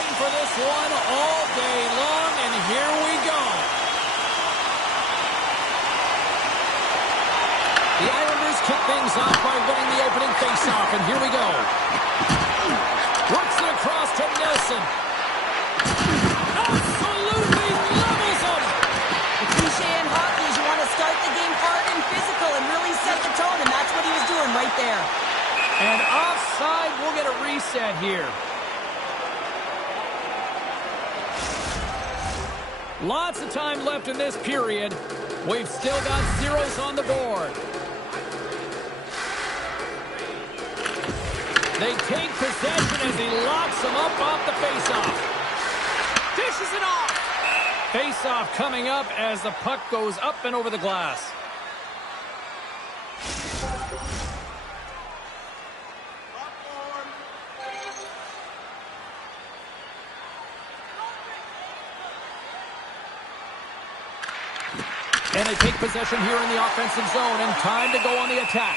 waiting for this one all day long, and here we go. The Islanders kick things off by winning the opening faceoff, and here we go. Works it across to Nelson. Absolutely levels him. The cliche in hockey is you want to start the game hard and physical and really set the tone, and that's what he was doing right there. And offside, we'll get a reset here. Lots of time left in this period. We've still got zeros on the board. They take possession as he locks them up off the faceoff. Dishes it off. Faceoff coming up as the puck goes up and over the glass. And they take possession here in the offensive zone, and time to go on the attack.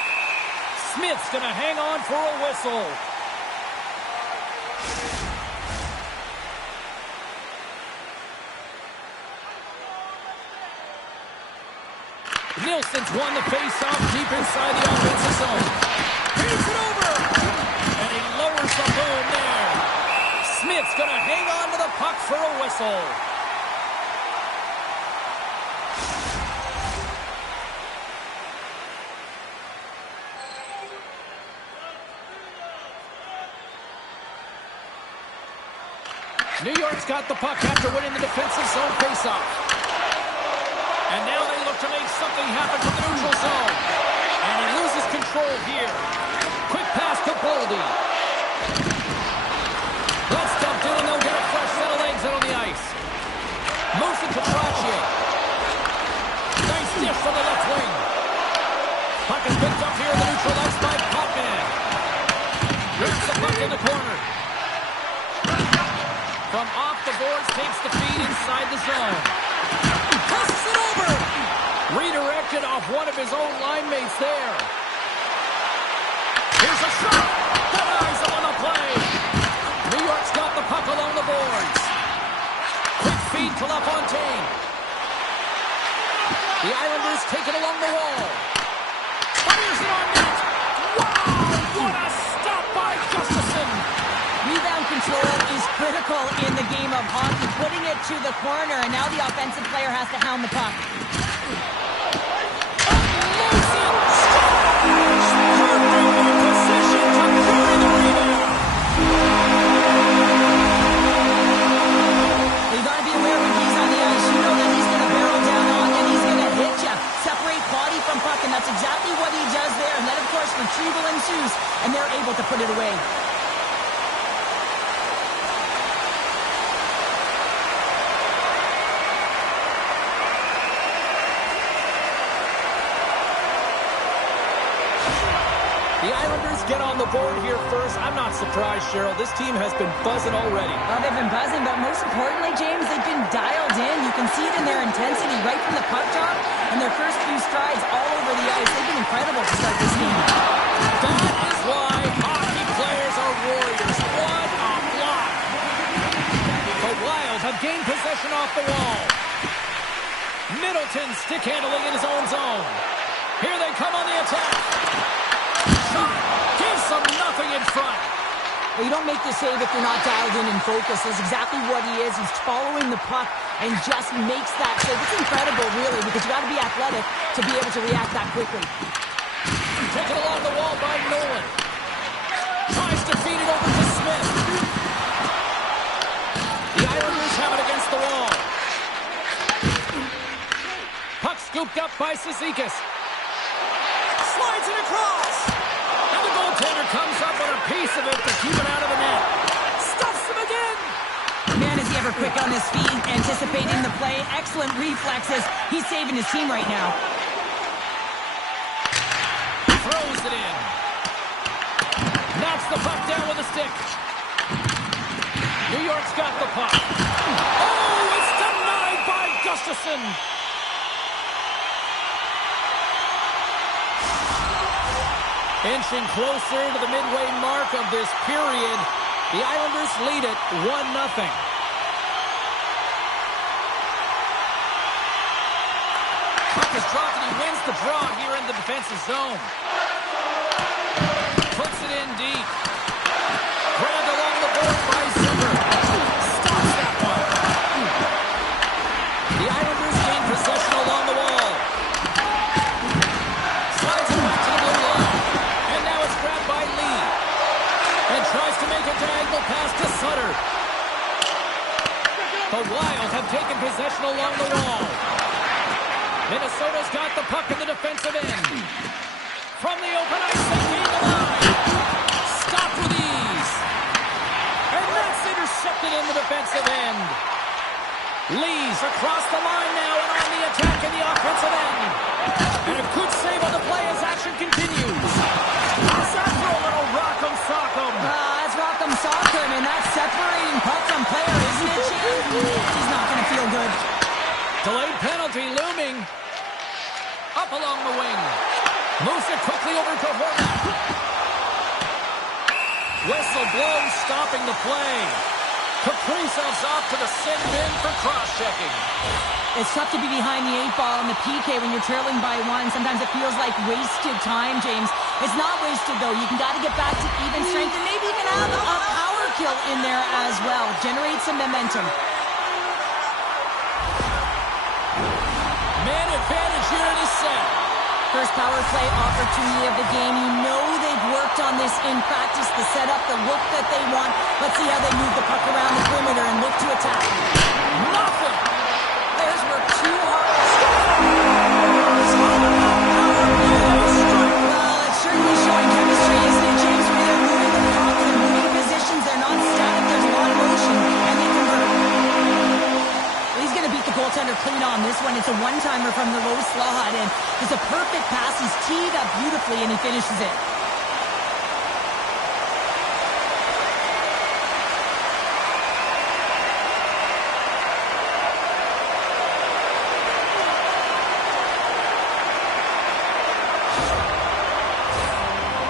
Smith's going to hang on for a whistle. Nielsen's won the faceoff deep inside the offensive zone. Here's it over. And he lowers the boom there. Smith's going to hang on to the puck for a whistle. New York's got the puck after winning the defensive zone faceoff. And now they look to make something happen from the neutral zone. And he loses control here. Quick pass to Boldy. That's dumped in, and they'll get a fresh set of legs out on the ice. Moves it to Trottier. Nice dish from the left wing. Puck is picked up here in the neutral ice by Potman. Rips the puck in the corner. From off the boards, takes the feed inside the zone. Tosses it over. Redirected off one of his own line mates there. Here's a shot. Denies him on the play. New York's got the puck along the boards. Quick feed to LaFontaine. The Islanders take it along the wall. Fires it on net. Wow, what a stop by Gustafsson. Rebound control is critical in the game of hockey. Putting it to the corner, and now the offensive player has to hound the puck. You got to be aware when he's on the ice. You know that he's going to barrel down on you, and he's going to hit you. Separate body from puck, and that's exactly what he does there. And then, of course, retrieval ensues, and they're able to put it away. The Islanders get on the board here first. I'm not surprised, Cheryl. This team has been buzzing already. Well, they've been buzzing, but most importantly, James, they've been dialed in. You can see it in their intensity right from the puck drop and their first few strides all over the ice. They've been incredible to start this game. That is why hockey players are warriors. What a block. The Wild have gained possession off the wall. Middleton stick handling in his own zone. Here they come on the attack. Gives them nothing in front. Well, you don't make the save if you're not dialed in and focused. That's exactly what he is. He's following the puck and just makes that save. It's incredible, really, because you got to be athletic to be able to react that quickly. Taken along the wall by Nolan. Tries to feed it over to Smith. The Islanders have it against the wall. Puck scooped up by Cizikas. Slides it across. And the goaltender comes up with a piece of it to keep it out of the net. Stuffs him again. Man, is he ever quick on his feet, anticipating the play. Excellent reflexes. He's saving his team right now. Throws it in. Knocks the puck down with a stick. New York's got the puck. Oh, it's denied by Gustafsson. Inching closer to the midway mark of this period. The Islanders lead it 1-0. Puck is dropped and he wins the draw here in the defensive zone. Puts it in deep. Grabbed along the board by Zimmer. Stops that one. The Islanders gain possession along the wall. Slides it back to the blue line. And now it's grabbed by Lee. And tries to make a diagonal pass to Sutter. The Wild have taken possession along the wall. Minnesota's got the puck in the defensive end. From the open ice, they gain the line. Stopped with ease. And that's intercepted in the defensive end. Lee's across the line now and on the attack in the offensive end. And a good save on the play as action continues. How's that for a little rock'em sock'em? That's rock'em sock'em, and that's separating puck from player, isn't it, James? He's not going to feel good. Delayed penalty looming. Up along the wing. Moves it quickly over to Horvat. Whistle blows, stopping the play. Kaprizov's off to the sin bin for cross-checking. It's tough to be behind the 8-ball in the PK when you're trailing by 1. Sometimes it feels like wasted time, James. It's not wasted, though. You got to get back to even strength and maybe even have a power kill in there as well. Generate some momentum. Man advantage here in this set. First power play opportunity of the game. You know they've worked on this in practice, the setup, the look that they want. Let's see how they move the puck around the perimeter and look to attack. Nothing. Players work too hard. Well, it's certainly showing chemistry, isn't it, James? When they're moving the puck, they're moving positions, they're not static, there's a lot of motion, and they convert. He's going to beat the goaltender clean on this one. It's a one-timer from the low slot, and it's a perfect pass. He's teed up beautifully, and he finishes it.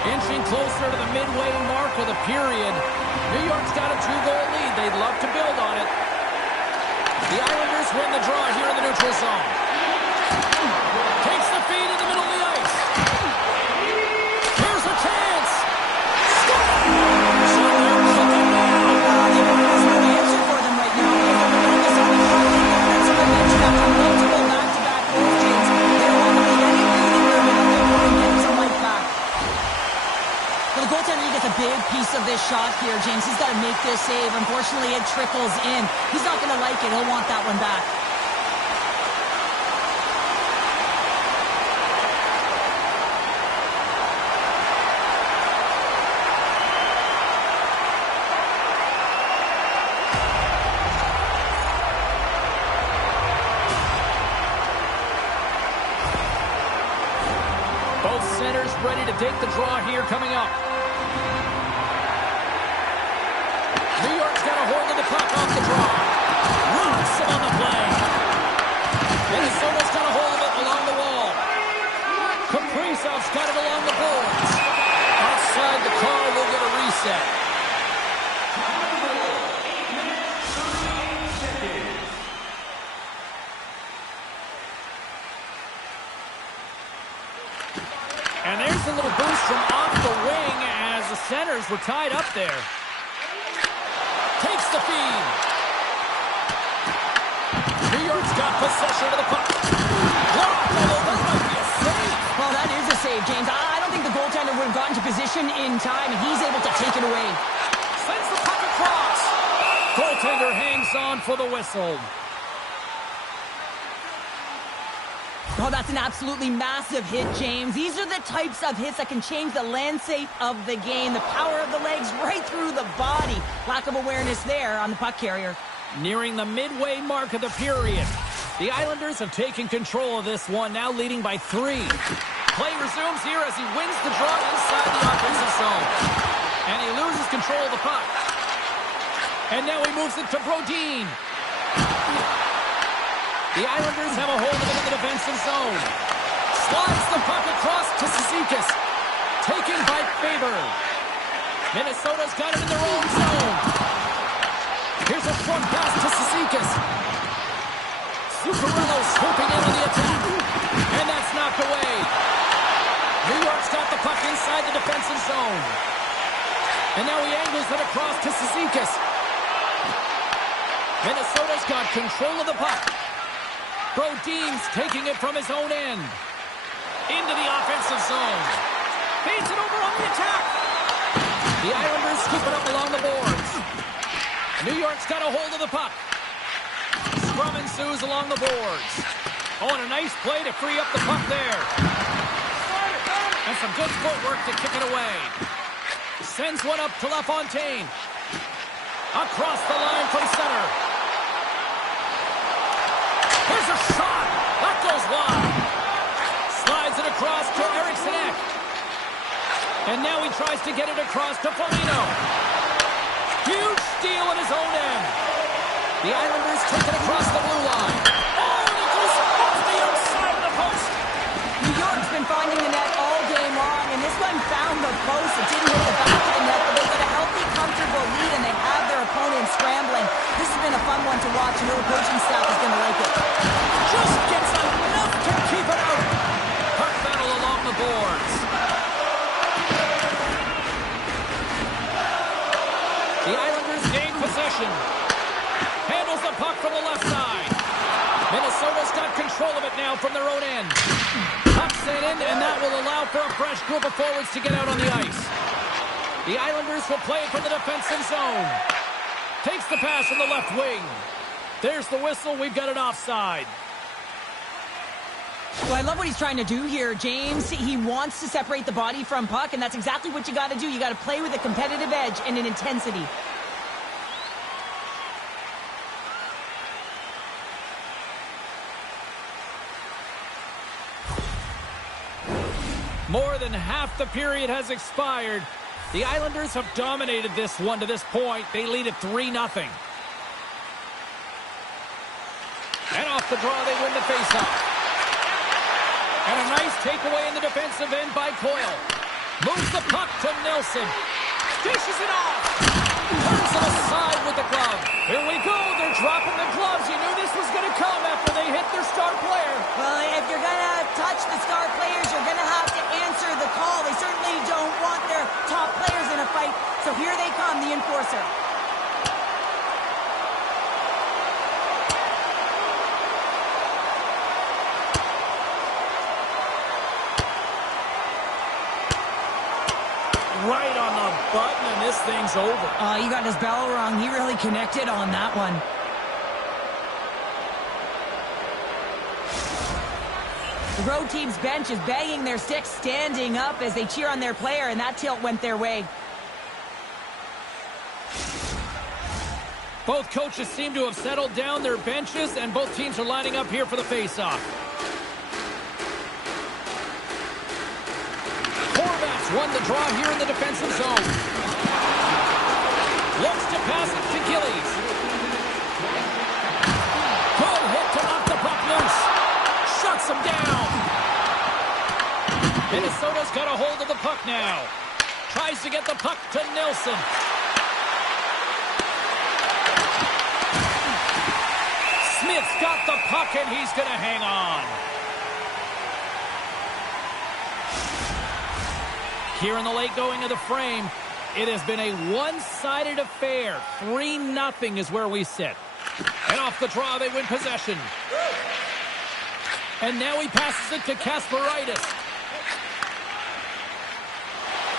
Inching closer to the midway mark of the period. New York's got a 2-goal lead. They'd love to build on it. The Islanders win the draw here in the neutral zone. Takes the feed in the middle of the ice. Here's a chance. So they're cooking now. There's no answer for them right now. Focus on the offensive dimension after multiple back-to-back goals, James. They don't want to leave any breathing room and they're going to get some life back. Well, the goaltender, he gets a big piece of this shot here, James. He's got to make this save. Unfortunately, it trickles in. He's not going to like it. He'll want that one back. Both centers ready to take the draw here coming up. New York's got a hold of the puck off the draw. Rocks him on the play. Minnesota's got a hold of it along the wall. Kaprizov's got it along the boards. Outside the car, we'll get a reset. And there's a little boost from off the wing as the centers were tied up there. Takes the feed. New York's got possession of the puck. Blocked. Oh, that might be a save. Well, that is a save, James. I don't think the goaltender would have gotten to position in time, and he's able to take it away. Sends the puck across. Goaltender hangs on for the whistle. Oh, that's an absolutely massive hit, James. These are the types of hits that can change the landscape of the game. The power of the legs right through the body. Lack of awareness there on the puck carrier. Nearing the midway mark of the period. The Islanders have taken control of this one, now leading by 3. Play resumes here as he wins the draw inside the offensive zone. And he loses control of the puck. And now he moves it to Brodin. The Islanders have a hold of it in the defensive zone. Slides the puck across to Cizikas. Taken by Faber. Minnesota's got it in their own zone. Here's a front pass to Cizikas. Zuccarello swooping in on the attack. And that's knocked away. New York's got the puck inside the defensive zone. And now he angles it across to Cizikas. Minnesota's got control of the puck. Brodin's taking it from his own end. Into the offensive zone. Feeds it over on the attack. The Islanders scoop it up along the boards. New York's got a hold of the puck. Scrum ensues along the boards. Oh, and a nice play to free up the puck there. And some good footwork to kick it away. Sends one up to LaFontaine. Across the line from center. Here's a shot. That goes wide. Slides it across to Eriksson Ek. And now he tries to get it across to Foligno. Huge steal at his own end. The Islanders take it across the blue line. Oh, and it goes off the outside of the post. New York's been finding the net all game long, and this one found the post. It didn't hit the back of the net, but they've got a healthy, comfortable lead, and they have their opponent scrambling. This has been a fun one to watch, and the coaching staff is going to like it. Just gets enough to keep it out. Puck battle along the boards. The Islanders gain possession. Handles the puck from the left side. Minnesota's got control of it now from their own end. Puck sent in, and that will allow for a fresh group of forwards to get out on the ice. The Islanders will play it from the defensive zone. Takes the pass from the left wing. There's the whistle. We've got it offside. Well, I love what he's trying to do here, James. He wants to separate the body from puck, and that's exactly what you got to do. You got to play with a competitive edge and an intensity. More than half the period has expired. The Islanders have dominated this one to this point. They lead it 3-0. And off the draw, they win the faceoff. And a nice takeaway in the defensive end by Coyle. Moves the puck to Nelson. Dishes it off. Turns it aside with the glove. Here we go. They're dropping the gloves. You knew this was going to come after they hit their star player. Well, if you're going to touch the star players, you're going to have to answer the call. They certainly don't want their top players in a fight. So here they come, the enforcer. Right on the button, and this thing's over. He got his bell wrong. He really connected on that one. The road team's bench is banging their sticks, standing up as they cheer on their player, and that tilt went their way. Both coaches seem to have settled down their benches, and both teams are lining up here for the face-off. Horvat's won the draw here in the defensive zone. Looks to pass it to Gillies. Good hit to knock the puck loose. Shuts him down. Minnesota's got a hold of the puck now. Tries to get the puck to Nelson. Smith's got the puck, and he's going to hang on. Here in the late going of the frame, it has been a one-sided affair. 3-0 is where we sit. And off the draw, they win possession. And now he passes it to Kasparaitis.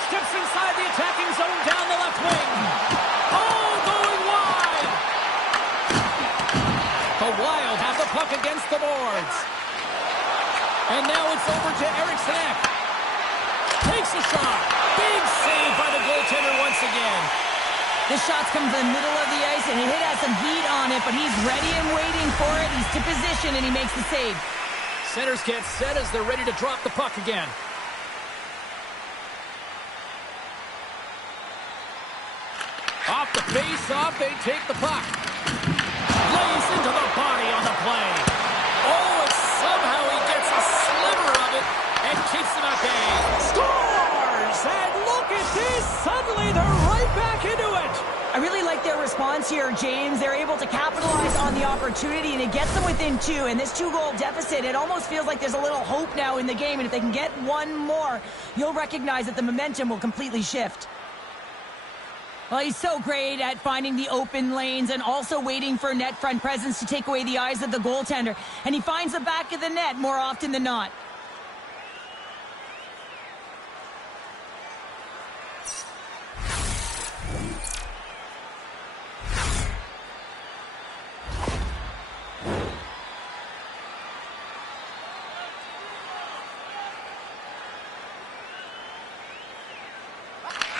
Steps inside the attacking zone down the left wing. Oh, going wide. The Wild have the puck against the boards. And now it's over to Eriksson Ek. Takes a shot. Big save by the goaltender once again. This shot's come from the middle of the ice, and it has some heat on it, but he's ready and waiting for it. He's to position, and he makes the save. Centers get set as they're ready to drop the puck again. Off the face-off, they take the puck. Lays into the body on the play. Oh, and somehow he gets a sliver of it and keeps them at bay. Scores! And look at this! Suddenly they're response here, James. They're able to capitalize on the opportunity, and it gets them within 2. And this 2-goal deficit, it almost feels like there's a little hope now in the game. And if they can get one more, you'll recognize that the momentum will completely shift. Well, he's so great at finding the open lanes and also waiting for net front presence to take away the eyes of the goaltender. And he finds the back of the net more often than not.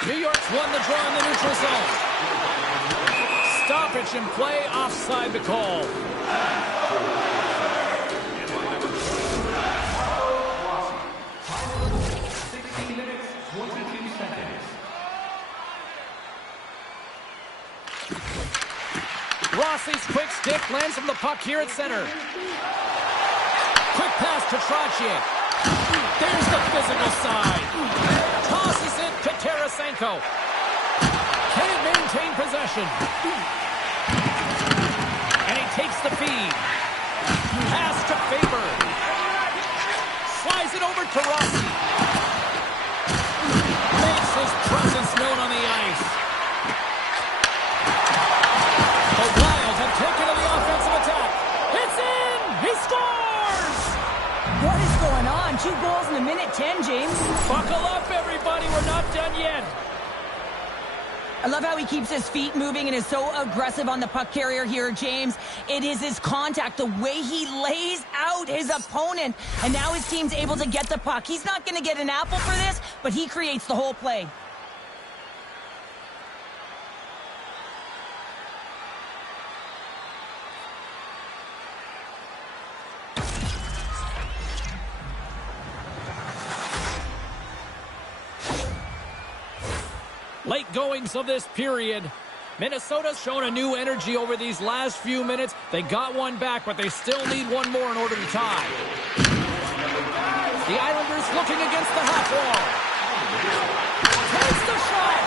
New York's won the draw in the neutral zone. Stoppage in play, offside the call. Rossi's quick stick lands from the puck here at center. Quick pass to Trottier. There's the physical side. Tosses it to Tarasenko. Can't maintain possession. And he takes the feed. Pass to Faber. Slides it over to Rossi. Makes his presence known on the ice. The Wild have taken to the offensive attack. It's in! He scores! What is going on? 2 goals in a minute 10, James. Buckle up, everybody. We're not done yet. I love how he keeps his feet moving and is so aggressive on the puck carrier here, James. It is his contact, the way he lays out his opponent. And now his team's able to get the puck. He's not going to get an apple for this, but he creates the whole play. Late goings of this period. Minnesota's shown a new energy over these last few minutes. They got one back, but they still need one more in order to tie. The Islanders looking against the half wall. Takes the shot!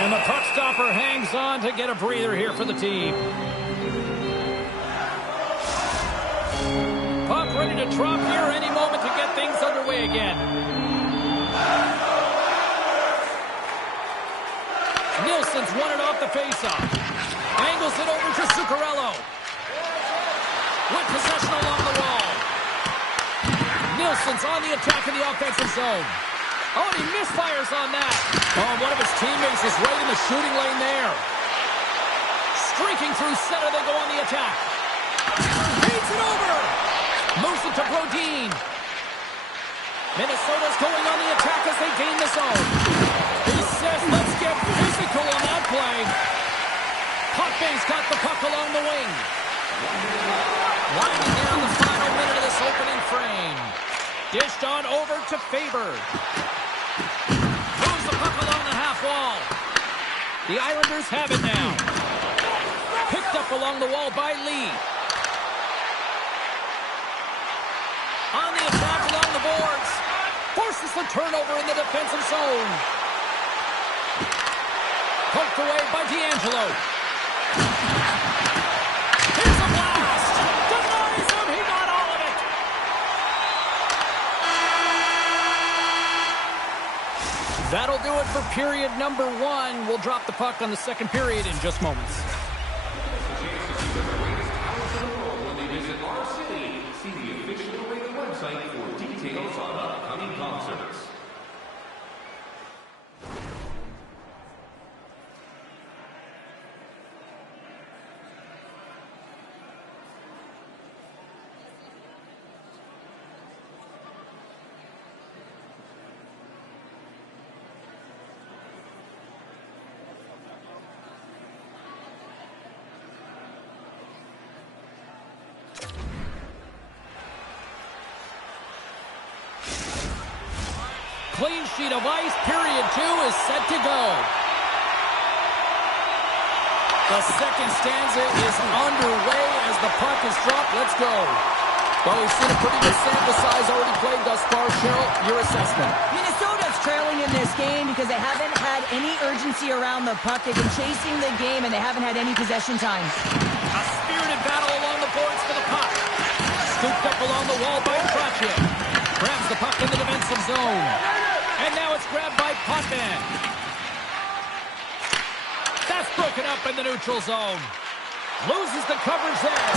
And the puck stopper hangs on to get a breather here for the team. Puck ready to drop here any moment to get things underway again. Nielsen's won it off the faceoff. Angles it over to Zuccarello. With possession along the wall. Nielsen's on the attack in the offensive zone. Oh, and he misfires on that. Oh, one of his teammates is right in the shooting lane there. Streaking through center, they go on the attack. Beats it over. Moves it to Brodin. Minnesota's going on the attack as they gain the zone. He says, let's get physical on that play. Potvay's got the puck along the wing. Winding down the final minute of this opening frame. Dished on over to Faber. Moves the puck along the half wall. The Islanders have it now. Picked up along the wall by Lee. On the attack along the boards. Forces the turnover in the defensive zone. Poked away by D'Angelo. Here's a blast. Denies him. He got all of it. That'll do it for period number 1. We'll drop the puck on the second period in just moments. When they visit our city, see the official arena website for details on upcoming concerts. Clean sheet of ice. Period 2 is set to go. The second stanza is underway as the puck is dropped. Let's go. Well, we've seen a pretty good sample size already played thus far. Cheryl, your assessment. Minnesota's trailing in this game because they haven't had any urgency around the puck. They've been chasing the game, and they haven't had any possession time. A spirited battle along the boards for the puck. Scooped up along the wall by Trottier. Grabs the puck in the defensive zone. And now it's grabbed by Potvin. That's broken up in the neutral zone. Loses the coverage there.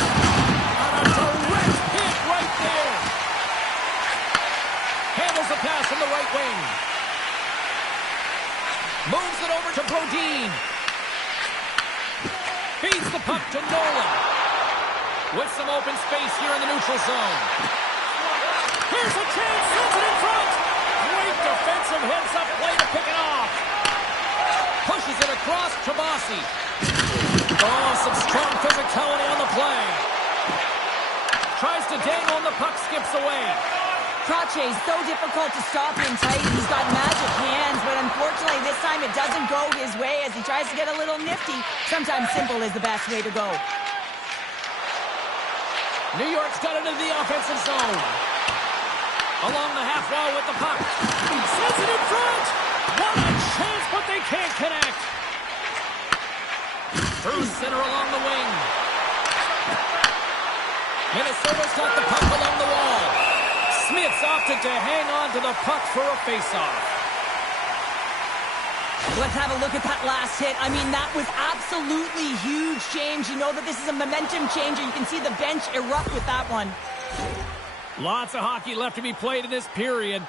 And a direct hit right there. Handles the pass in the right wing. Moves it over to Brodin. Feeds the puck to Nolan. With some open space here in the neutral zone. Here's a chance. Sends it in front. Great defensive heads-up play to pick it off. Pushes it across to Bossy. Oh, some strong physicality on the play. Tries to dangle and the puck skips away. Trottier is so difficult to stop in tight. He's got magic hands, but unfortunately this time it doesn't go his way as he tries to get a little nifty. Sometimes simple is the best way to go. New York's got it into the offensive zone. Along the half wall with the puck. Sends it in front. What a chance, but they can't connect. Through center along the wing. Minnesota's got the puck along the wall. Smith's opted to hang on to the puck for a faceoff. Let's have a look at that last hit. I mean, that was absolutely huge, James. You know that this is a momentum changer. You can see the bench erupt with that one. Lots of hockey left to be played in this period.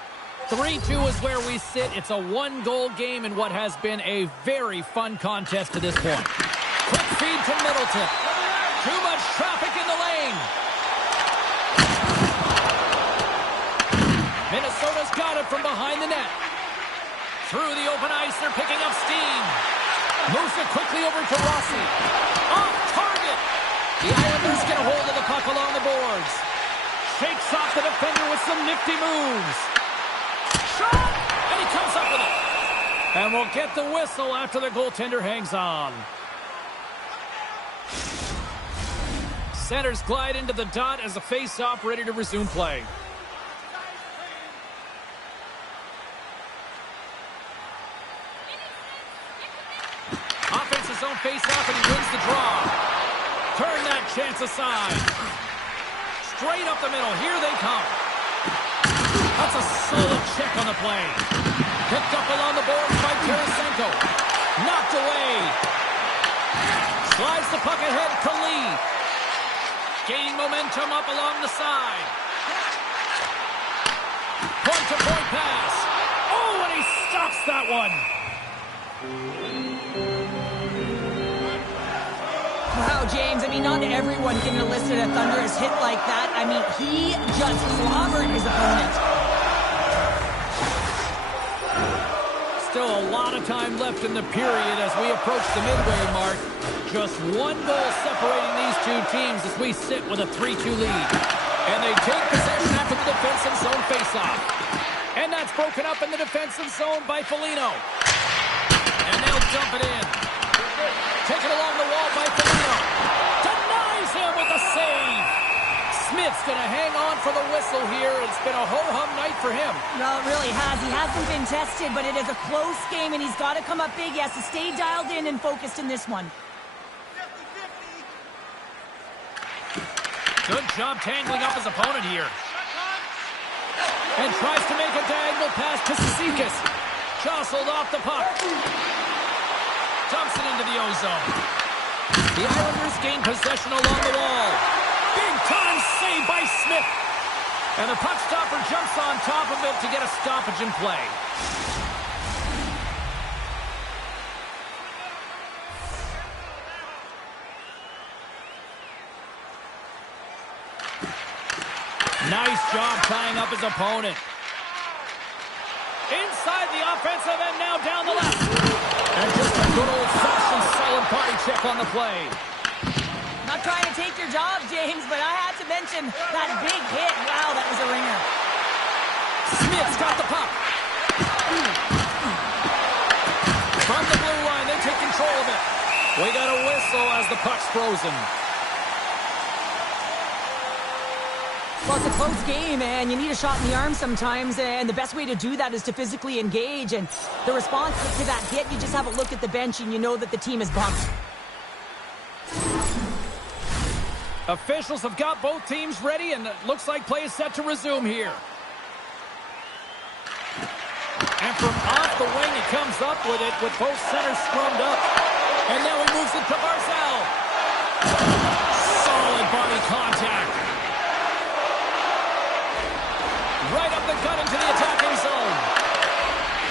3-2 is where we sit. It's a one-goal game in what has been a very fun contest to this point. Quick feed to Middleton. Too much traffic in the lane. Minnesota's got it from behind the net. Through the open ice, they're picking up steam. Moves it quickly over to Rossi. Off target. The Islanders get a hold of the puck along the boards. Shakes off the defender with some nifty moves. Shot! And he comes up with it. And we'll get the whistle after the goaltender hangs on. Centers glide into the dot as the face-off ready to resume play. Offensive zone face-off and he wins the draw. Turn that chance aside. Straight up the middle. Here they come. That's a solid check on the play. Picked up along the boards by Tarasenko. Knocked away. Slides the puck ahead to Lee. Gaining momentum up along the side. Point-to-point pass. Oh, and he stops that one. Wow, James, I mean, not everyone can elicit a thunderous hit like that. I mean, he just clobbered his opponent. Still a lot of time left in the period as we approach the midway mark. Just one goal separating these two teams as we sit with a 3-2 lead. And they take possession after the defensive zone faceoff. And that's broken up in the defensive zone by Foligno. And they'll dump it in. Taken along the wall by Foligno. Denies him with a save. Smith's going to hang on for the whistle here. It's been a ho-hum night for him. No, it really has. He hasn't been tested, but it is a close game, and he's got to come up big. He has to stay dialed in and focused in this one. Good job tangling up his opponent here. And tries to make a diagonal pass to Cizikas. Jostled off the puck. Dumps it into the ozone. The Islanders gain possession along the wall. Big time save by Smith. And the puck stopper jumps on top of it to get a stoppage in play. Nice job tying up his opponent. Inside the offensive end, now down the left. And just a good old-fashioned solid party check on the play. Not trying to take your job, James, but I had to mention that big hit. Wow, that was a ringer. Smith's got the puck. From the blue line, they take control of it. We got a whistle as the puck's frozen. Well, it's a close game, and you need a shot in the arm sometimes, and the best way to do that is to physically engage, and the response to that hit, you just have a look at the bench, and you know that the team is bumped. Officials have got both teams ready, and it looks like play is set to resume here. And from off the wing, he comes up with it with both centers scrummed up. And now he moves it to Barzal. Solid body contact. Right up the gut into the attacking zone.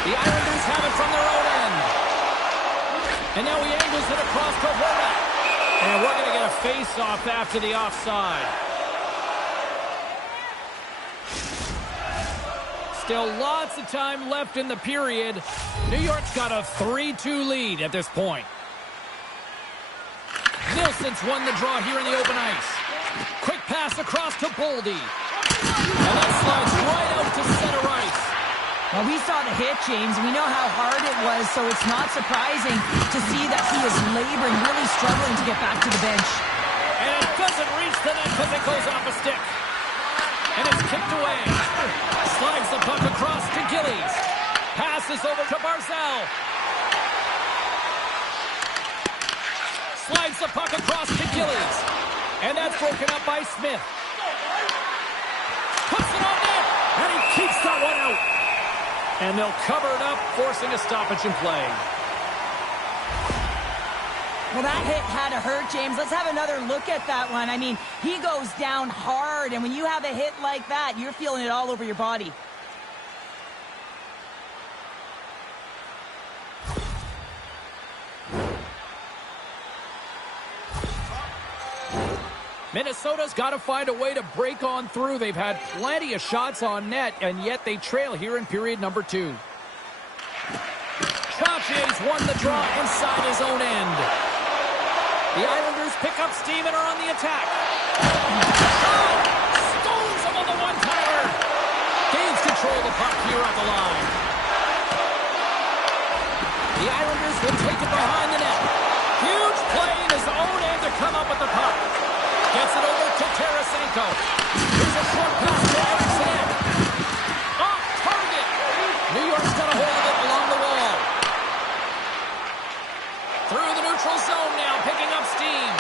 The Islanders have it from their own end. And now he angles it across to Horvat. And we're going to get a face-off after the offside. Still lots of time left in the period. New York's got a 3-2 lead at this point. Nilsson's won the draw here in the open ice. Quick pass across to Boldy. And that slides right out to center ice. Well, we saw the hit, James. We know how hard it was, so it's not surprising to see that he is laboring, really struggling to get back to the bench. And it doesn't reach the net because it goes off a stick. And it's kicked away. Slides the puck across to Gillies. Passes over to Barzal. Slides the puck across to Gillies. And that's broken up by Smith. Puts it on net. And he keeps that one out. And they'll cover it up, forcing a stoppage in play. Well, that hit had to hurt, James. Let's have another look at that one. I mean, he goes down hard, and when you have a hit like that, you're feeling it all over your body. Minnesota's got to find a way to break on through. They've had plenty of shots on net, and yet they trail here in period number 2. Trotier's won the draw inside his own end. The Islanders pick up steam and are on the attack. Stones him on the one-timer. Gains control of the puck here at the line. The Islanders will take it behind the net. Huge play in his own end to come up with the puck. Gets it over to Tarasenko. Here's a short pass to Eriksson. Off target. New York's got a hold of it along the wall. Through the neutral zone now, picking up steam.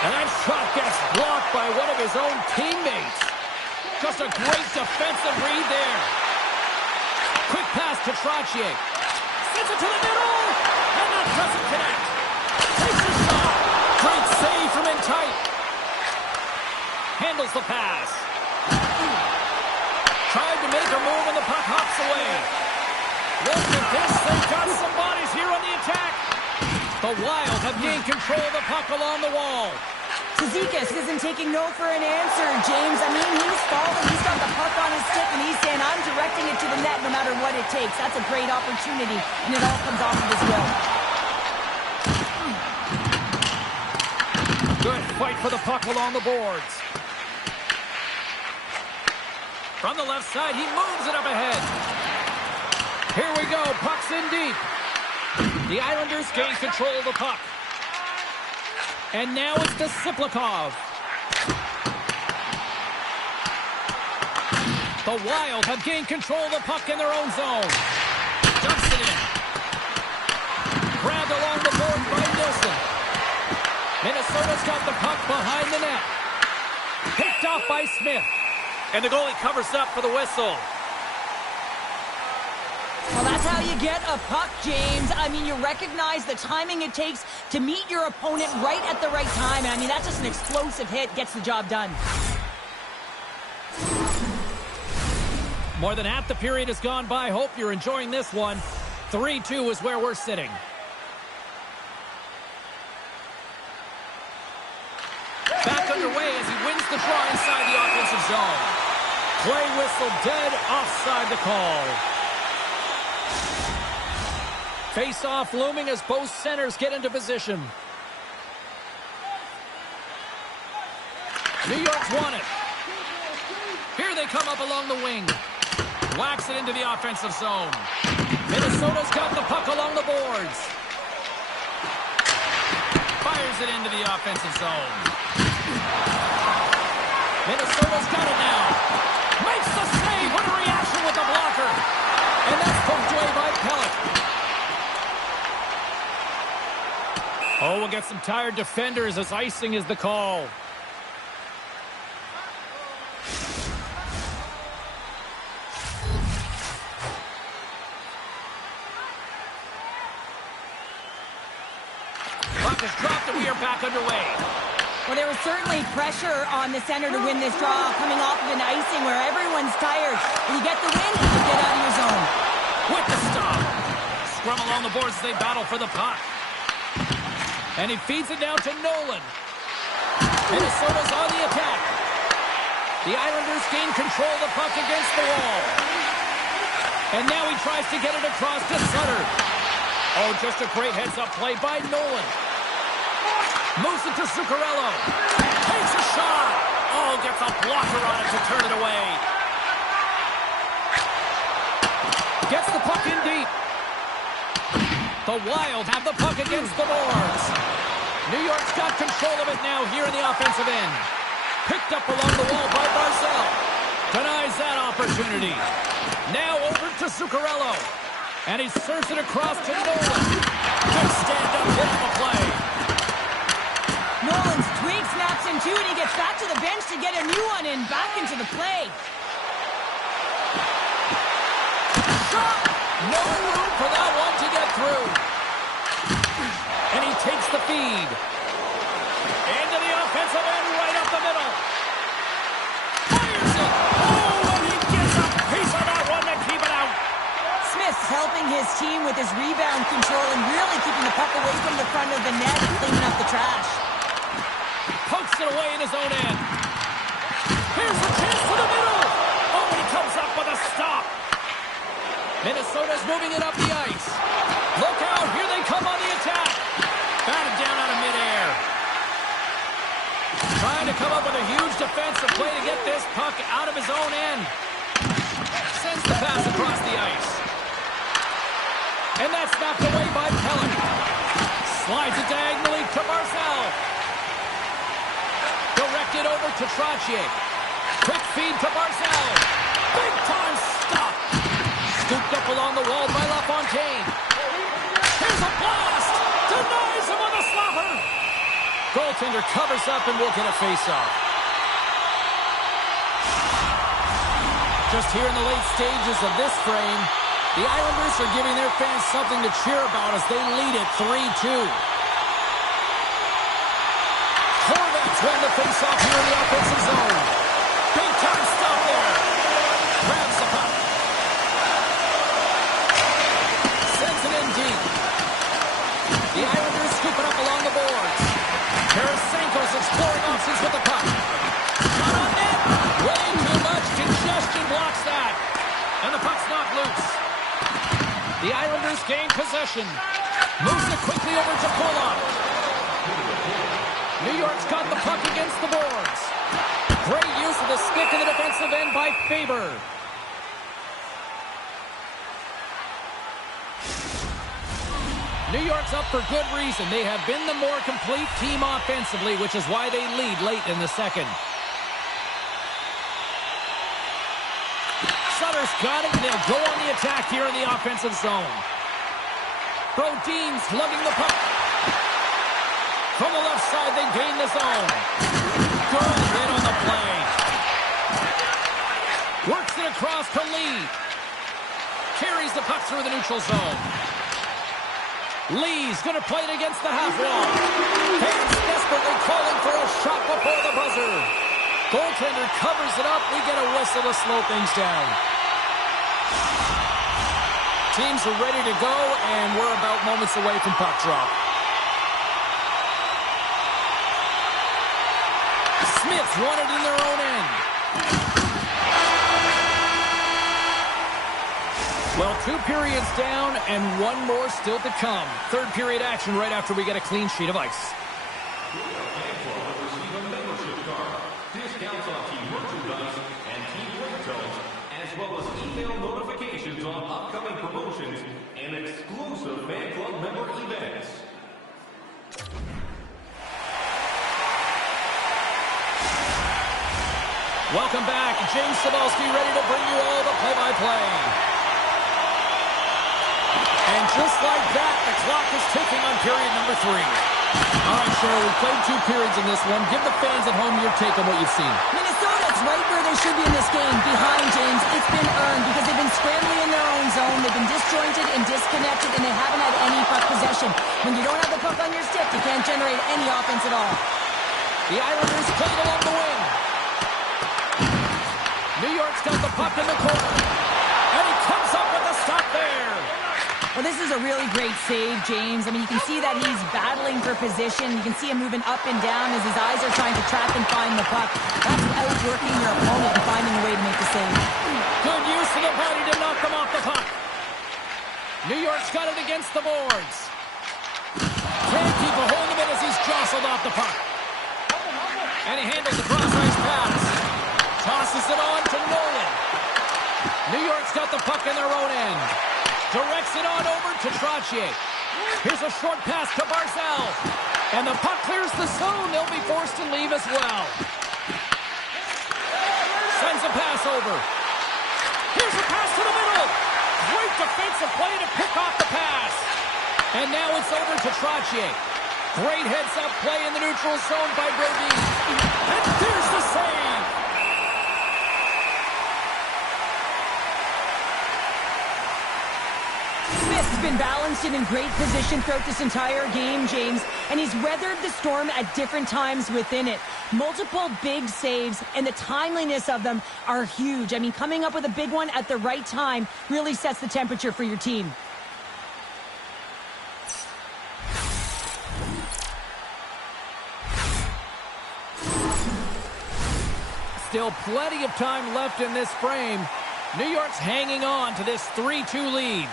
And that shot gets blocked by one of his own teammates. Just a great defensive read there. Quick pass to Trottier. Sends it to the middle. And that doesn't connect. Takes a shot. Great save from in tight. Handles the pass. Tried to make a move and the puck hops away. Look at this. They've got some bodies here on the attack. The Wild have gained control of the puck along the wall. Cizikas isn't taking no for an answer, James. I mean, he's falling. He's got the puck on his stick, and he's saying, I'm directing it to the net no matter what it takes. That's a great opportunity, and it all comes off of his will. Good fight for the puck along the boards. From the left side, he moves it up ahead. Here we go, puck's in deep. The Islanders gain control of the puck. And now it's to Siplikov. The Wild have gained control of the puck in their own zone. Dumps it in. Grabbed along the board by Nilsson. Minnesota's got the puck behind the net. Picked off by Smith. And the goalie covers up for the whistle. Well, that's how you get a puck, James. I mean, you recognize the timing it takes to meet your opponent right at the right time. And I mean, that's just an explosive hit. Gets the job done. More than half the period has gone by. Hope you're enjoying this one. 3-2 is where we're sitting. Back underway as he wins the draw inside the offensive zone. Play whistle dead, offside the call. Face-off looming as both centers get into position. New York's won it. Here they come up along the wing. Whacks it into the offensive zone. Minnesota's got the puck along the boards. Fires it into the offensive zone. Minnesota's got it now. Makes the save. What a reaction with the blocker. And that's poked away by Pellet. Oh, we'll get some tired defenders as icing is the call. Puck is dropped and we are back underway. Well, there was certainly pressure on the center to win this draw coming off of an icing where everyone's tired. When you get the win, you get out of your zone. With the stop. Scrum along the boards as they battle for the puck. And he feeds it down to Nolan. Minnesota's on the attack. The Islanders gain control of the puck against the wall. And now he tries to get it across to Sutter. Oh, just a great heads-up play by Nolan. Moves it to Zuccarello. Takes a shot. Oh, gets a blocker on it to turn it away. Gets the puck in deep. The Wild have the puck against the boards. New York's got control of it now here in the offensive end. Picked up along the wall by Barzal. Denies that opportunity. Now over to Zuccarello. And he serves it across to Nolan. Good stand-up hit on the play. Nolan's twig snaps in two, and he gets back to the bench to get a new one in, back into the play. Shot! No room for that one to get through. And he takes the feed. Into the offensive end, right up the middle. Fires it! Oh, and he gets a piece of that one to keep it out. Smith's helping his team with his rebound control and really keeping the puck away from the front of the net and cleaning up the trash. Pokes it away in his own end. Here's a chance to the middle. Oh, and he comes up with a stop. Minnesota's moving it up the ice. Look out, here they come on the attack. Batted down out of midair. Trying to come up with a huge defensive play to get this puck out of his own end. Sends the pass across the ice. And that's knocked away by Pellet. Slides it diagonally to Barzal. Directed over to Trottier. Quick feed to Barzal. Big time stop. Scooped up along the wall by LaFontaine. Here's a blast. Denies him with a slapper. Goaltender covers up and will get a face-off. Just here in the late stages of this frame, the Islanders are giving their fans something to cheer about as they lead it 3-2. Horvats win the face-off here in the offensive zone. Big time stop there. Grabs the puck. Sends it in deep. The Islanders scoop it up along the boards. Tarasenko's exploring options with the puck. Shot on net. Way too much congestion blocks that. And the puck's knocked loose. The Islanders gain possession. Moves it quickly over to Pollock. New York's got the puck against the boards. Great use of the stick in the defensive end by Faber. New York's up for good reason. They have been the more complete team offensively, which is why they lead late in the second. Sutter's got it, and they'll go on the attack here in the offensive zone. Brodin's lugging the puck. From the left side, they gain the zone. Good hit on the play. Works it across to Lee. Carries the puck through the neutral zone. Lee's going to play it against the half wall. Fans desperately calling for a shot before the buzzer. Goaltender covers it up. We get a whistle to slow things down. Teams are ready to go, and we're about moments away from puck drop. Smiths won it in their own end. Well, 2 periods down and 1 more still to come. Third period action right after we get a clean sheet of ice. Receive a membership card, discounts on team merchandise and team ringtones, as well as email notifications on upcoming promotions and exclusive fan club member events. Welcome back. James Cebulski ready to bring you all the play-by-play. And just like that, the clock is ticking on period number 3. All right, Cheryl, we played 2 periods in this one. Give the fans at home your take on what you've seen. Minnesota's right where they should be in this game, behind James. It's been earned because they've been scrambling in their own zone. They've been disjointed and disconnected, and they haven't had any puck possession. When you don't have the puck on your stick, you can't generate any offense at all. The Islanders played along the wing. New York's got the puck in the corner. And he comes up with a stop there. Well, this is a really great save, James. I mean, you can see that he's battling for position. You can see him moving up and down as his eyes are trying to trap and find the puck. That's outworking your opponent and finding a way to make the save. Good use of the body to knock them off the puck. New York's got it against the boards. Can't keep a hold of it as he's jostled off the puck. And he handles the cross-ice pass. Tosses it on to Nolan. New York's got the puck in their own end. Directs it on over to Trottier. Here's a short pass to Barzal. And the puck clears the zone. They'll be forced to leave as well. Sends a pass over. Here's a pass to the middle. Great defensive play to pick off the pass. And now it's over to Trottier. Great heads-up play in the neutral zone by Brody. And there's the save. Smith's been balanced and in great position throughout this entire game, James, and he's weathered the storm at different times within it. Multiple big saves, and the timeliness of them are huge. I mean, coming up with a big one at the right time really sets the temperature for your team. Still plenty of time left in this frame. New York's hanging on to this 3-2 lead.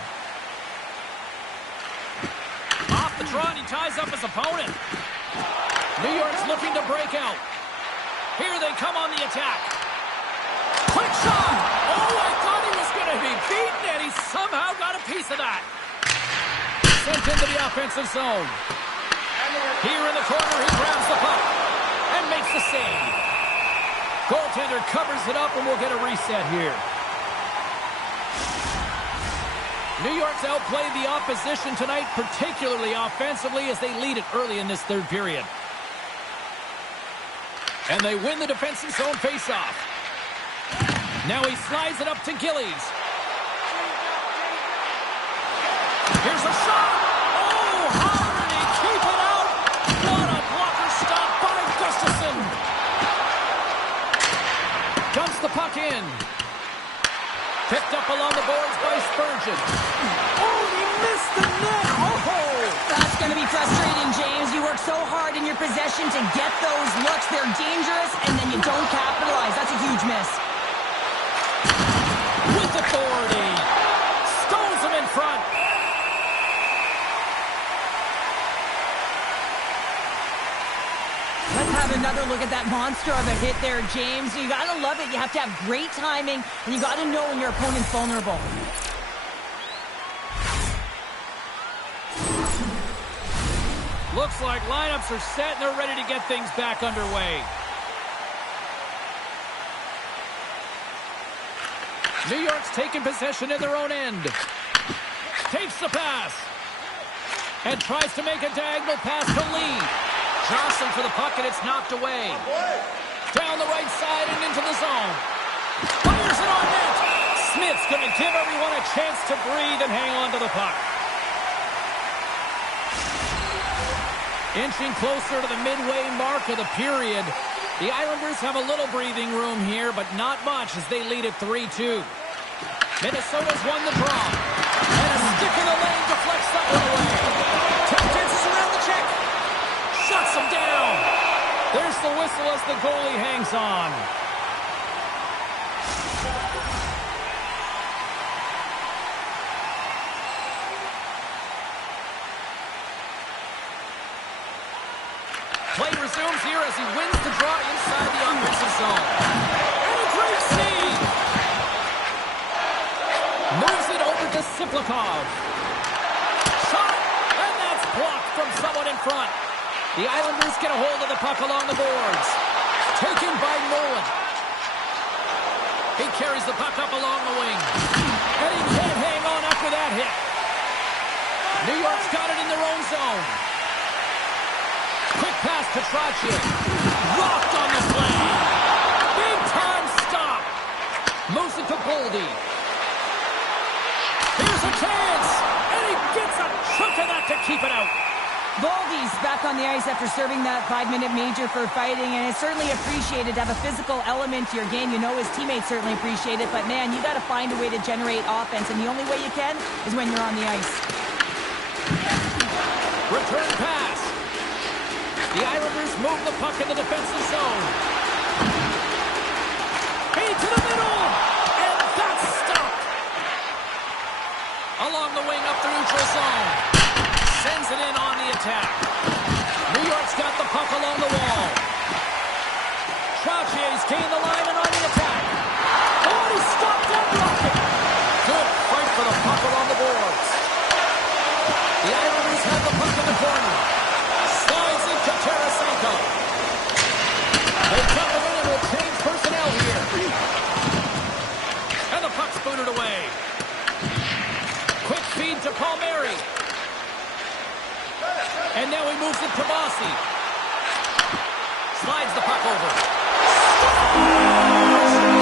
Off the trot, he ties up his opponent. New York's looking to break out. Here they come on the attack. Quick shot! Oh, I thought he was going to be beaten, and he somehow got a piece of that. Sent into the offensive zone. Here in the corner, he grabs the puck and makes the save. Goaltender covers it up, and we'll get a reset here. New York's outplayed the opposition tonight, particularly offensively, as they lead it early in this 3rd period. And they win the defensive zone faceoff. Now he slides it up to Gillies. Here's a shot! Oh, how did he keep it out? What a blocker stop by Gustafsson! Dumps the puck in. Picked up along the boards by Spurgeon. Oh, he missed the net. Oh! That's going to be frustrating, James. You work so hard in your possession to get those looks. They're dangerous, and then you don't capitalize. That's a huge miss. With authority. Stones him in front. Let's have another look at that monster of a hit there, James. You got to love it. You have to have great timing, and you got to know when your opponent's vulnerable. Looks like lineups are set, and they're ready to get things back underway. New York's taking possession in their own end. Takes the pass. And tries to make a diagonal pass to Lee. Johnson for the puck, and it's knocked away. Down the right side and into the zone. Fires it on net. Smith's going to give everyone a chance to breathe and hang on to the puck. Inching closer to the midway mark of the period. The Islanders have a little breathing room here, but not much as they lead at 3-2. Minnesota's won the draw. And a stick in the lane deflects that one away. Tap dances around the check. Shuts him down. There's the whistle as the goalie hangs on. Play resumes here as he wins the draw inside the offensive zone. And a great save! Moves it over to Siplikov. Shot! And that's blocked from someone in front. The Islanders get a hold of the puck along the boards. Taken by Nolan. carries the puck up along the wing. And he can't hang on after that hit. New York's got it in their own zone. Quick pass to Trottier. Rocked on the play. Big time stop. Moves it to Boldy. Here's a chance. And he gets a chunk of that to keep it out. Boldy's back on the ice after serving that 5-minute major for fighting, and it's certainly appreciated to have a physical element to your game. You know his teammates certainly appreciate it, but man, you got to find a way to generate offense, and the only way you can is when you're on the ice. Return pass. The Islanders move the puck in the defensive zone. Feed to the middle, and that's stopped. Along the wing up the neutral zone. Sends it in on the attack. New York's got the puck along the wall. Trottier's gained the line and on the attack. Oh, he stopped that rocket. Good fight for the puck along the boards. The Islanders have the puck in the corner. Slides it to Tarasenko. They've got the win and will change personnel here. And the puck's booted away. Quick feed to Palmieri. And now he moves it to Bossy. Slides the puck over.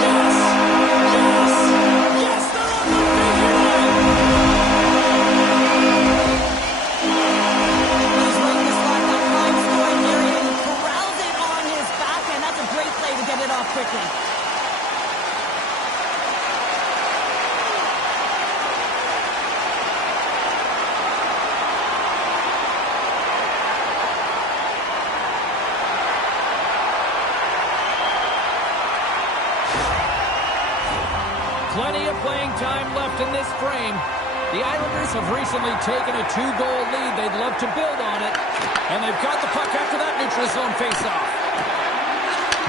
Yes! Yes! Yes, they're on the big He's running the slot that prime scoring area, and he corrals it on his backhand. That's a great play to get it off quickly. Plenty of playing time left in this frame. The Islanders have recently taken a 2-goal lead. They'd love to build on it. And they've got the puck after that neutral zone faceoff.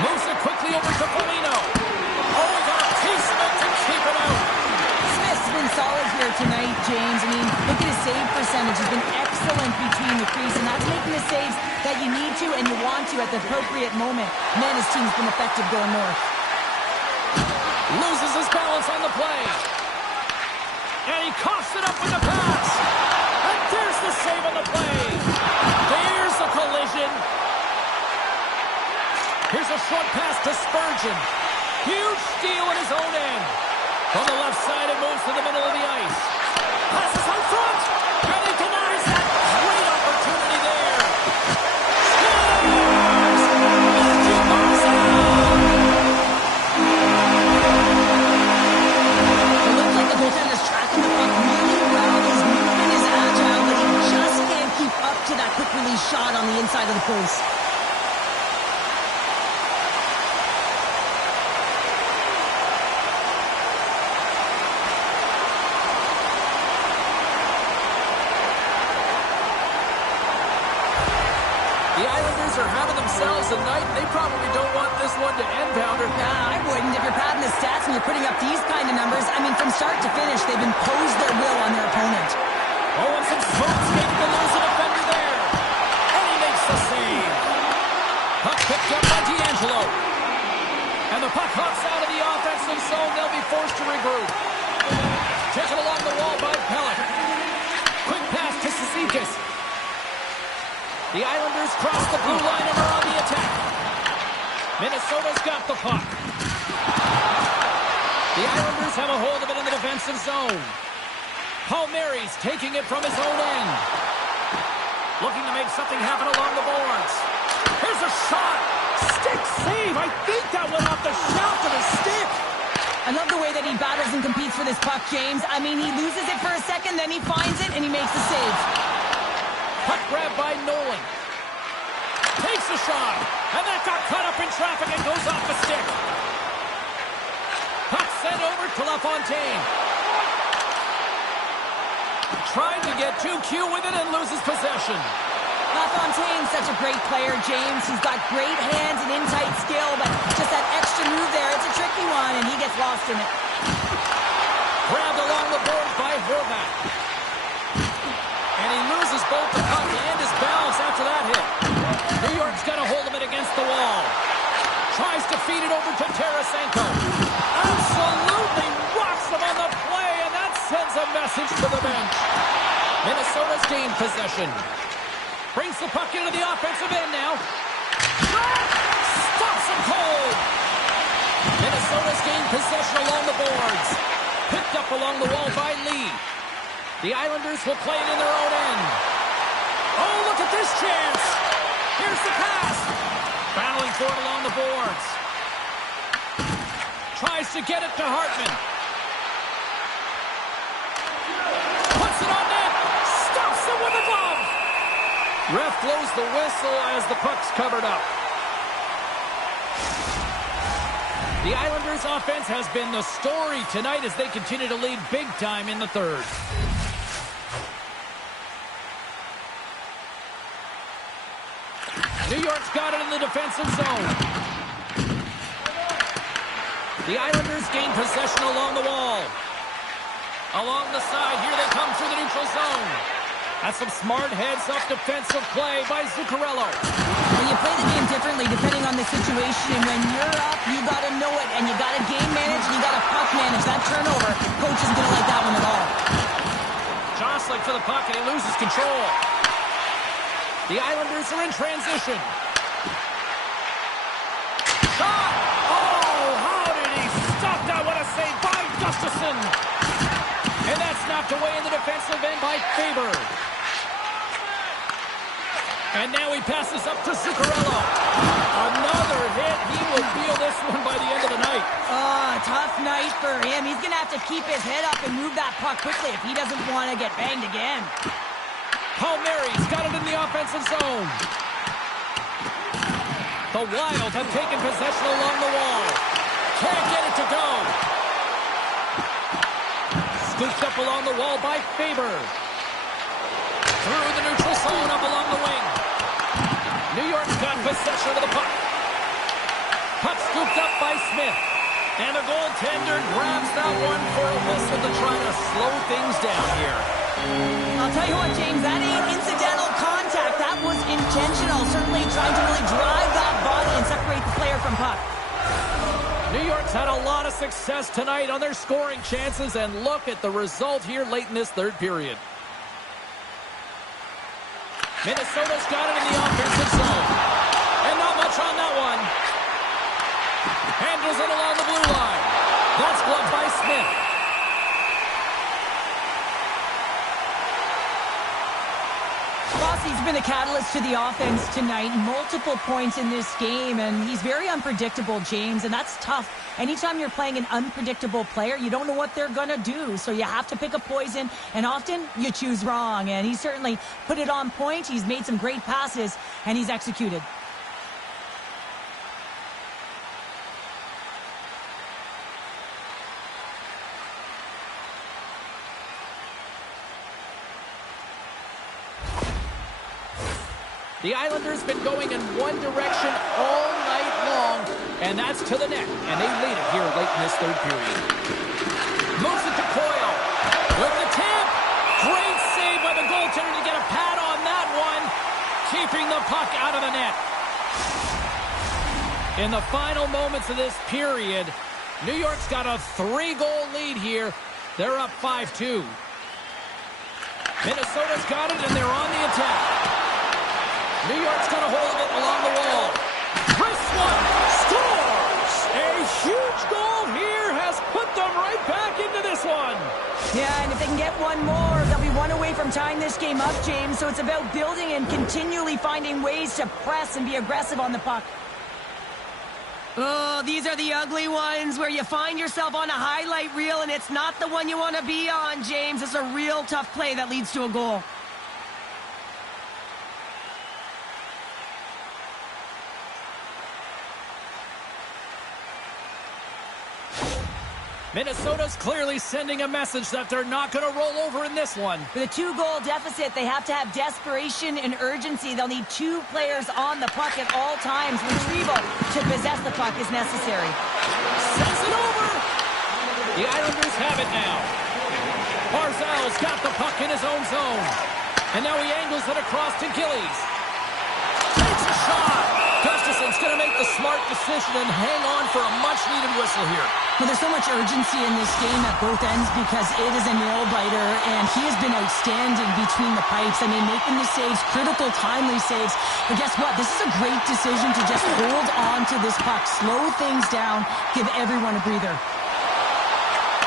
Moves it quickly over to Foligno. Oh, he got a piece of it to keep it out. Smith's been solid here tonight, James. I mean, look at his save percentage. He's been excellent between the crease, and that's making the saves that you need to and you want to at the appropriate moment. Man, his team's been effective going north. Loses his balance on the play. And he coughs it up with the pass. And there's the save on the play. There's the collision. Here's a short pass to Spurgeon. Huge steal in his own end. From the left side, it moves to the middle of the ice. Passes out front. And he denies that. Great opportunity there. Scores! Matthew Barzal! It looks like the goaltender's tracking the puck really well. His movement is agile, but he just can't keep up to that quick release shot on the inside of the post. The Islanders are having themselves a night. They probably don't want this one to end, Pounder. Nah, I wouldn't. If you're padding the stats and you're putting up these kind of numbers, I mean, from start to finish, they've imposed their will on their opponent. Oh, and some smoke skating to lose a defender there. And he makes the save. Puck picked up by D'Angelo. And the puck hops out of the offensive zone. They'll be forced to regroup. Taken along the wall by Pellet. Quick pass to Cizikas. The Islanders cross the blue line and are on the attack. Minnesota's got the puck. The Islanders have a hold of it in the defensive zone. Palmieri's taking it from his own end. Looking to make something happen along the boards. Here's a shot. Stick save. I think that went off the shaft of his stick. I love the way that he battles and competes for this puck, James. I mean, he loses it for a second, then he finds it, and he makes the save. Puck grab by Nolan. Takes a shot. And that got caught up in traffic and goes off the stick. Puck sent over to LaFontaine. Trying to get 2Q with it and loses possession. LaFontaine's such a great player, James. He's got great hands and in-tight skill, but just that extra move there, it's a tricky one, and he gets lost in it. Grabbed along the boards by Horvat. And he loses both the puck and his balance after that hit. New York's got a hold of it against the wall. Tries to feed it over to Tarasenko. Absolutely message to the bench. Minnesota's gained possession. Brings the puck into the offensive end now. Stops him cold. Minnesota's gained possession along the boards. Picked up along the wall by Lee. The Islanders will play it in their own end. Oh, look at this chance. Here's the pass. Battling for it along the boards. Tries to get it to Hartman. Puts it on net. Stops it with a glove. Ref blows the whistle as the puck's covered up. The Islanders' offense has been the story tonight as they continue to lead big time in the third. New York's got it in the defensive zone. The Islanders gain possession along the wall. Along the side, here they come through the neutral zone. That's some smart heads-up defensive play by Zuccarello. Well, you play the game differently depending on the situation, and when you're up, you got to know it, and you got to game manage, and you got to puck manage. That turnover, coach isn't going to like that one at all. Jostling for the puck, and he loses control. The Islanders are in transition. Shot! Oh, how did he stop that? What a save by Gustafsson! And that's knocked away in the defensive end by Faber. And now he passes up to Zuccarello. Another hit. He will feel this one by the end of the night. Tough night for him. He's going to have to keep his head up and move that puck quickly if he doesn't want to get banged again. Palmieri's got it in the offensive zone. The Wild have taken possession along the wall. Can't get it to go. Scooped up along the wall by Faber. Through the neutral zone up along the wing. New York's got possession of the puck. Puck scooped up by Smith. And the goaltender grabs that one for a whistle to try to slow things down here. I'll tell you what, James, that ain't incidental contact. That was intentional. Certainly trying to really drive that body and separate the player from puck. New York's had a lot of success tonight on their scoring chances, and look at the result here late in this third period. Minnesota's got it in the offensive zone. And not much on that one. Handles it along the blue line. That's gloved by Smith. Rossi's been a catalyst to the offense tonight. Multiple points in this game, and he's very unpredictable, James, and that's tough. Anytime you're playing an unpredictable player, you don't know what they're going to do, so you have to pick a poison, and often you choose wrong, and he certainly put it on point. He's made some great passes, and he's executed. The Islanders been going in one direction all night long, and that's to the net. And they lead it here late in this third period. Moves it to Coyle. With the tip. Great save by the goaltender to get a pad on that one. Keeping the puck out of the net. In the final moments of this period, New York's got a 3-goal lead here. They're up 5-2. Minnesota's got it, and they're on the attack. New York's got a hold of it along the wall. Chris one scores! A huge goal here has put them right back into this one. Yeah, and if they can get one more, they'll be one away from tying this game up, James. So it's about building and continually finding ways to press and be aggressive on the puck. Oh, these are the ugly ones where you find yourself on a highlight reel and it's not the one you want to be on, James. It's a real tough play that leads to a goal. Minnesota's clearly sending a message that they're not going to roll over in this one. With a 2-goal deficit, they have to have desperation and urgency. They'll need 2 players on the puck at all times. Retrieval to possess the puck is necessary. Sends it over. The Islanders have it now. Barzal's got the puck in his own zone. And now he angles it across to Gillies. Takes a shot. Gustafson's going to make the smart decision and hang on for a much-needed whistle here. Well, there's so much urgency in this game at both ends because it is a nail-biter, and he has been outstanding between the pipes. I mean, making the saves, critical, timely saves. But guess what? This is a great decision to just hold on to this puck, slow things down, give everyone a breather.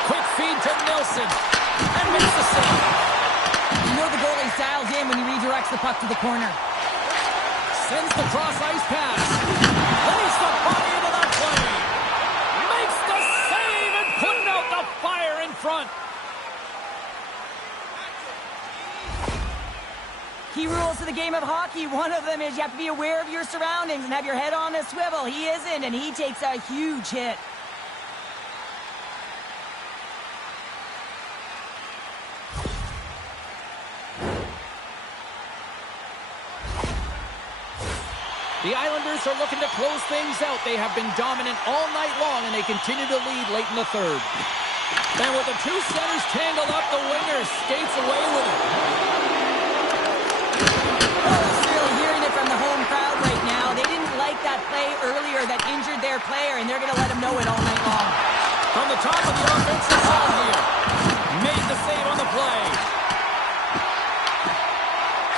Quick feed to Nelson, and makes the save. You know the goalie's dialed in when he redirects the puck to the corner. Sends the cross-ice pass. Lays the body into that play. Makes the save and putting out the fire in front. Key rules to the game of hockey. One of them is you have to be aware of your surroundings and have your head on a swivel. He isn't, and he takes a huge hit. The Islanders are looking to close things out. They have been dominant all night long, and they continue to lead late in the third. And with the two centers tangled up, the winger skates away with it. Oh, it's really hearing it from the home crowd right now. They didn't like that play earlier that injured their player, and they're going to let him know it all night long. From the top of the offensive zone here. Made the save on the play.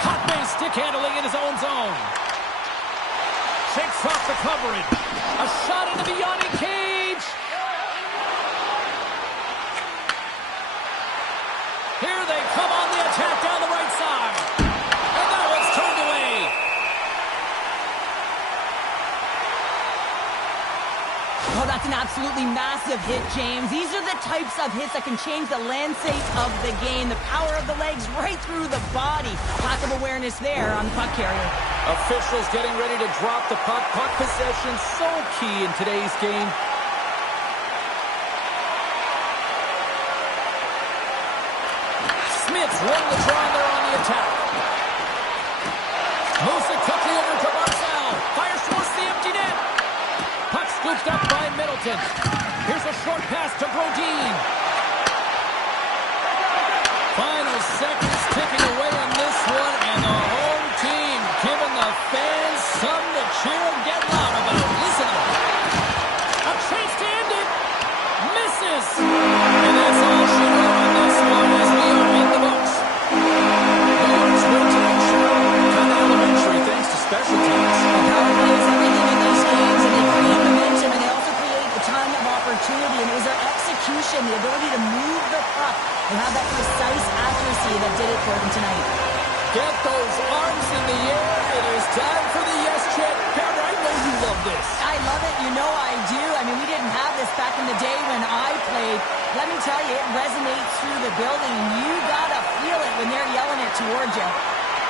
Hot man stick handling in his own zone. Shakes off the coverage. A shot into the yawning cage. Here they come on the attack down the right side. And that one's turned away. Oh, that's an absolutely massive hit, James. These are the types of hits that can change the landscape of the game. The power of the legs right through the body. Lack of awareness there on the puck carrier. Officials getting ready to drop the puck. Puck possession so key in today's game. Smith's won the draw there on the attack. Moves it quickly over to Barzal. Fires towards the empty net. Puck scooped up by Middleton. Here's a short pass to Brodin. Final seconds ticking away on this one, and the home team giving the fans something to cheer and get loud about. Listen to it. A chance to end it. Misses. And that's all she wrote on this one as we are in the books. It's win direction. Kind of elementary thanks to special teams. Power play is everything in these games, and they create momentum, and they also create a ton of opportunity. And it was their execution, the ability to move the puck and have that precise accuracy that did it for them tonight. Get those arms in the air. It is time for the yes chant. Parrot, I know you love this. I love it. You know I do. I mean, we didn't have this back in the day when I played. Let me tell you, it resonates through the building. You gotta feel it when they're yelling it towards you.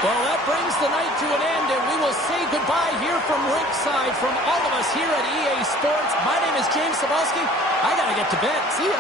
Well, that brings the night to an end, and we will say goodbye here from Rinkside from all of us here at EA Sports. My name is James Cebulski. I gotta get to bed. See ya.